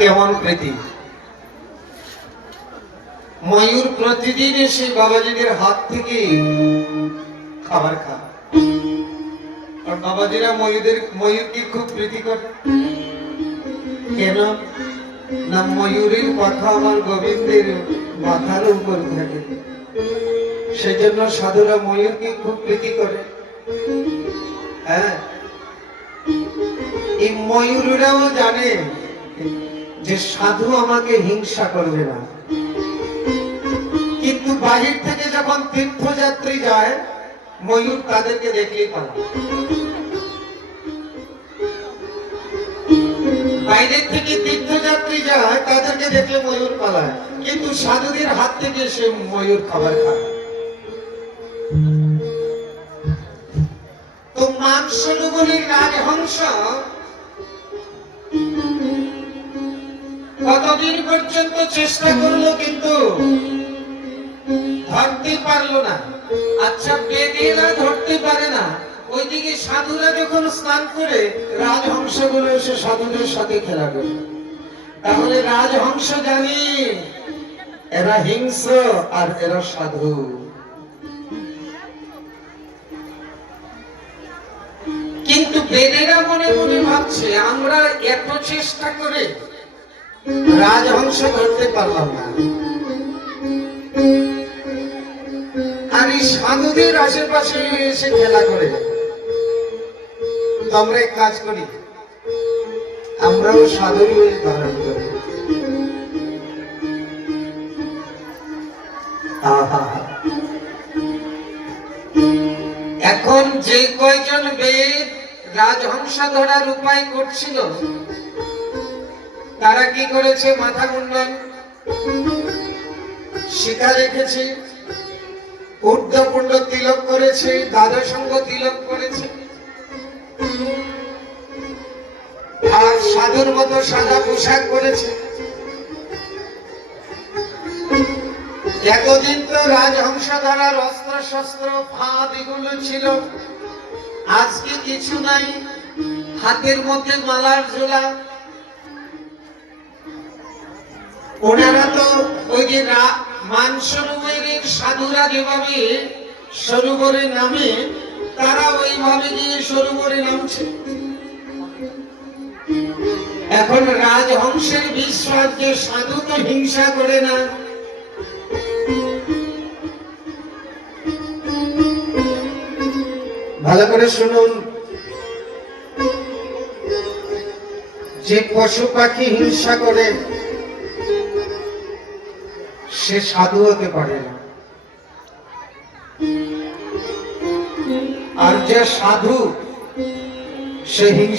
কেমন প্রীতি। ময়ূর প্রতিদিন এসে বাবাজিদের হাত থেকে খাবার খায়, আর বাবাজিরা ময়ূরকে খুব প্রীতি করে। কেন না, ময়ূরের পাখা আমার গোবিন্দের মাথার উপর থাকে, সেজন্য সাধুরা ময়ূরকে খুব প্রীতি করে। হ্যাঁ, এই ময়ূররাও জানে যে সাধু আমাকে হিংসা করবে না, কিন্তু বাহির থেকে যখন তীর্থযাত্রী যায় ময়ূর তাদেরকে দেখলেই পালায়। বাইরের থেকে তীর্থযাত্রী যায় তাদেরকে দেখলে ময়ূর পালায়, কিন্তু সাধুদের হাত থেকে সে ময়ূর খাবার খায়। তো মানসরোবরের রাজহংস কতদিন পর্যন্ত চেষ্টা করলো কিন্তু ধরতে পারলো না। আচ্ছা, বেদেরা ধরতে পারে না, ওইদিকে সাধুরা যখন স্নান করে রাজহংস গুলো এসে সাধুদের সাথে খেলা করে। তাহলে রাজহংস জানি এরা হিংস্র আর এরা সাধু। কিন্তু বেদেরা মনে মনে ভাবছে আমরা এত চেষ্টা করে রাজহংস ধরতে পারলাম না, আর এই সাধুদের আশেপাশে এসে খেলা করে। আমরা এক কাজ করি, আমরাও সাধুর বেশ ধারণ করি। এখন যে কয়জন বেদ রাজহংস ধরার উপায় করছিল, তারা কি করেছে? মাথা মুন্ডন, শিখা রেখেছে, ঊর্ধ্বপুণ্ড তিলক করেছে, দ্বাদশাঙ্গ তিলক করেছে, আর সাধুর মতো সাদা পোশাক করেছে। এতদিন তো রাজহংস ধরার অস্ত্র শস্ত্র ফাঁদ এগুলো ছিল, আজকে কিছু নাই, হাতের মধ্যে মালার ঝোলা। ওনারা তো ওই যে মানসরোবরের সাধুরা যেভাবে সরোবরে নামে, তারা ওইভাবে গিয়ে সরোবরে নামছে। এখন রাজহংসের বিশ্বাস যে সাধু তো হিংসা করে না। ভালো করে শুনুন, যে পশু পাখি হিংসা করে সে সাধু হতে পারে না, আর যে সাধু সে হিংসা